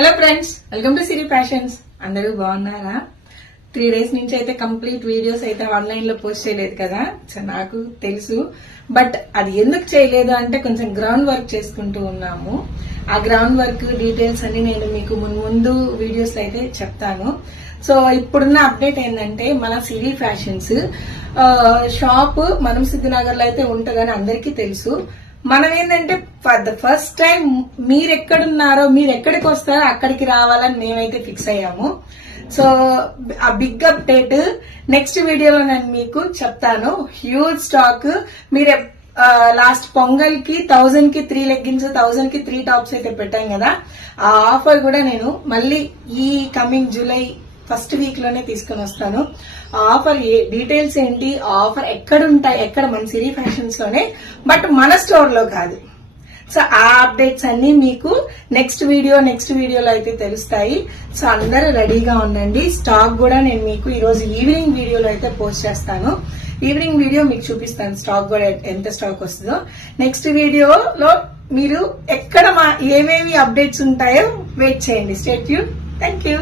Hello friends, welcome to Siri fashions. అందరూ బాగున్నారా? 3 days నుంచి అయితే కంప్లీట్ వీడియోస్ అయితే ఆన్లైన్ లో పోస్ట్ చేయలేదు కదా, నాకు తెలుసు. బట్ అది ఎందుకు చేయలేదు అంటే కొంచెం గ్రౌండ్ వర్క్ చేసుకుంటూ ఉన్నాము. ఆ గ్రౌండ్ వర్క్ డీటెయిల్స్ అన్ని నేను మీకు ముందు వీడియోస్ అయితే చెప్తాను. సో ఇప్పుడున్న అప్డేట్ ఏంటంటే మన సిరి ఫ్యాషన్స్ షాప్ మనం సిద్ధినగర్ లో అయితే ఉంటుందని అందరికీ తెలుసు. మనం ఏంటంటే ఫర్ ద ఫస్ట్ టైం మీరు ఎక్కడున్నారో, మీరు ఎక్కడికి వస్తారో అక్కడికి రావాలని మేమైతే ఫిక్స్ అయ్యాము. సో ఆ బిగ్ అప్డేట్ నెక్స్ట్ వీడియోలో నేను మీకు చెప్తాను. Huge stock. మీరు లాస్ట్ పొంగల్ కి 1000 కి 3 లెగ్గిన్స్, 1000 కి 3 టాప్స్ అయితే పెట్టాం కదా, ఆ ఆఫర్ కూడా నేను మళ్ళీ ఈ కమింగ్ జూలై ఫస్ట్ వీక్ లోనే తీసుకుని వస్తాను. ఆ ఆఫర్ డీటెయిల్స్ ఏంటి, ఆ ఆఫర్ ఎక్కడ మన సిరి ఫ్యాషన్స్ లోనే, బట్ మన స్టోర్ లో కాదు. సో ఆ అప్డేట్స్ అన్ని మీకు నెక్స్ట్ వీడియోలో అయితే తెలుస్తాయి. సో అందరూ రెడీగా ఉండండి. స్టాక్ కూడా నేను మీకు ఈ రోజు ఈవినింగ్ వీడియోలో అయితే పోస్ట్ చేస్తాను. ఈవినింగ్ వీడియో మీకు చూపిస్తాను స్టాక్ కూడా ఎంత స్టాక్ వస్తుందో. నెక్స్ట్ వీడియోలో మీరు ఎక్కడ ఏమేమి అప్డేట్స్ ఉంటాయో వెయిట్ చేయండి. Stay tune. Thank you.